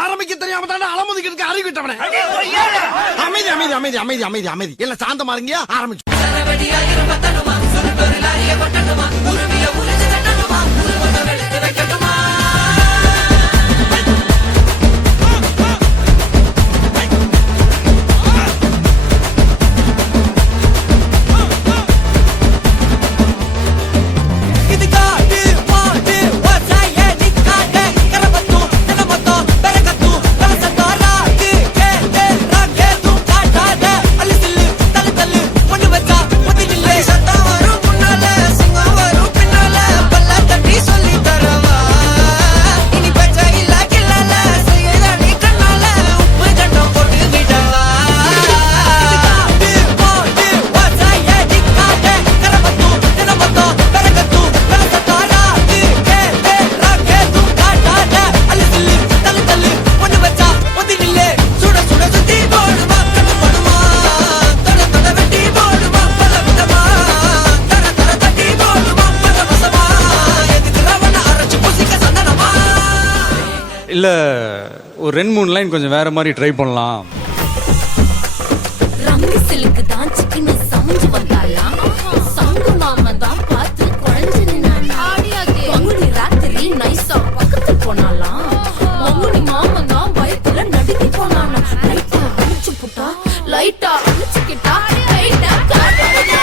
ஆரம்பிக்க தெரியாம தானே அலமுதிக்கிறதுக்கு அறிவிட்டவனே. அமைதி அமைதி அமைதி அமைதி அமைதி அமைதி எல்லாம் சாந்தமா இருங்க. ஆரம்பிச்சு இல்ல ஒரு 2-3 லைன் கொஞ்சம் வேற மாதிரி ட்ரை பண்ணலாம். ரம்மிசலுக்கு தான் சிக்கன சமைஞ்சு வந்தாலாம். சங்கு மாமன் தான் பார்த்து குழஞ்சு நின்னானா. பங்குனி ராத்திரி நைஸா பக்கத்து போனாலாம். பங்குனி மாமன் தான் பயத்துல நடுக்கி போனானா. லைட்டா அழிச்சு புட்டா லைட்டா அழிச்சுக்கிட்டா லைட்டா காட்டு புட்டா.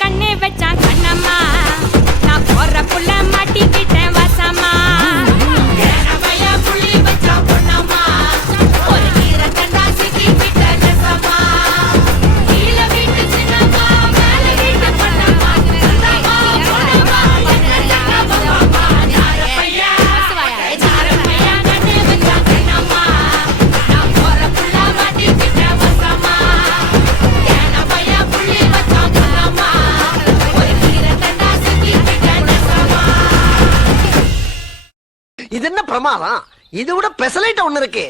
கண்ணே வச்சான் கண்ணம்மா நான் போற புள்ள மாட்டிக்கிட்டேன் வாசம்மா. பையா புள்ளி வச்சா பொண்ணம்மா ஒரு கீர கண்டா சிக்கி விட்ட நெசம்மா. கீழ வீட்டு சின்னம்மா மேல வீட்டு பொண்ணம்மா பையா கண்ணே வச்சான் கண்ணம்மா நான் போற புள்ள மாட்டிக்கிட்டேன் வாசம்மா. பையா புள்ளி வச்சான் கண்ணம்மா. இது என்ன பிரமாதம்? இது விட பெசலைட் ஒண்ணு இருக்கு.